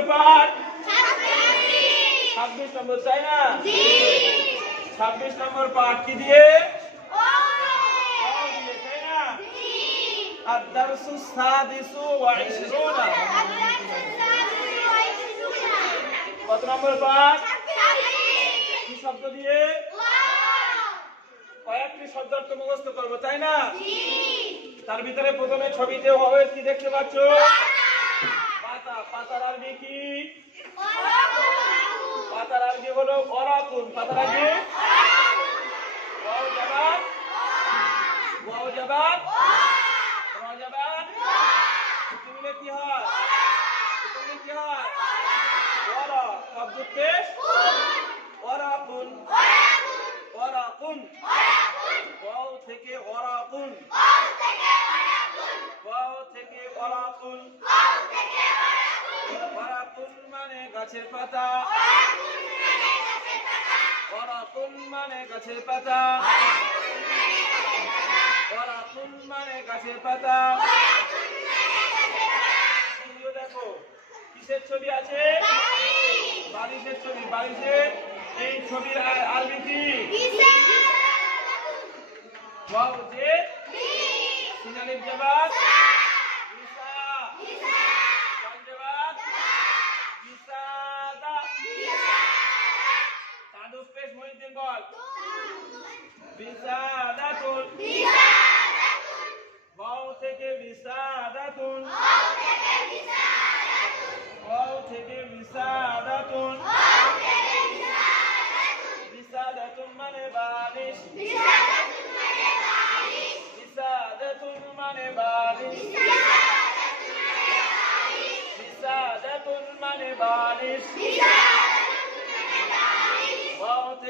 পাঠ ছাব্বিশ নম্বর তাই না ছাব্বিশ নম্বর পাঠ কি দিয়ে অ দিয়ে, তাই না الدرس السادس وعشرون কত নম্বর পাঠ কি শব্দ দিয়ে কয়েকটি শব্দ অর্থ মুখস্থ করবো তাই না তার ভিতরে প্রথমে ছবিতে হবে কি দেখতে পাচ্ছ পাতা পাতার আরবি কি? পাতার আরবি। হলো অরাকুন পাতার আরবি? ওয়াও জবান ওয়াও জবান র কি হয়? কি হয়? ওরা শব্দ অরাকুন অরাকুন থেকে অরাকুন ওয়াও থেকে অরাকুন অরাকুন মানে গাছের পাতা। অরাকুন মানে গাছের পাতা? অরাকুন মানে গাছের পাতা? দেখো, কিসের ছবি আছে? বালিশের ছবি, বালিশের এই ছবির আর- আরবি কি? ওয়াও, যে সিনালির জবাব পেশ মহিউদ্দিন বল বিসাদাতুন ওয়াও থেকে বিসাদাতুন ওয়াও থেকে বিসাদাতুন বিসাদাতুন মানে বালিশ। বিসাদাতুন মানে বালিশ। বিসাদাতুন মানে বালিশ। ওয়াও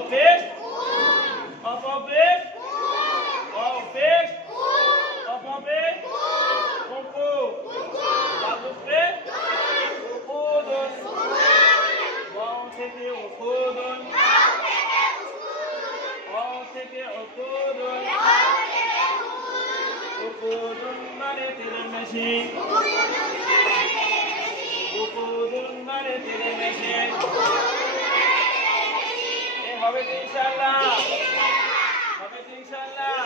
কোকোদন অপেশ অপবেশ অপেশ অপবেশ কোকো বাবুপে কোকোদন ওয়াও থেকে ওকোদন ওয়াও থেকে ওকোদন ওকোদন মানে তেলের মেশিন ওকোদন মানে তেলের মেশিন এ হবে ইনশাআল্লাহ। হবে ইনশাআল্লাহ।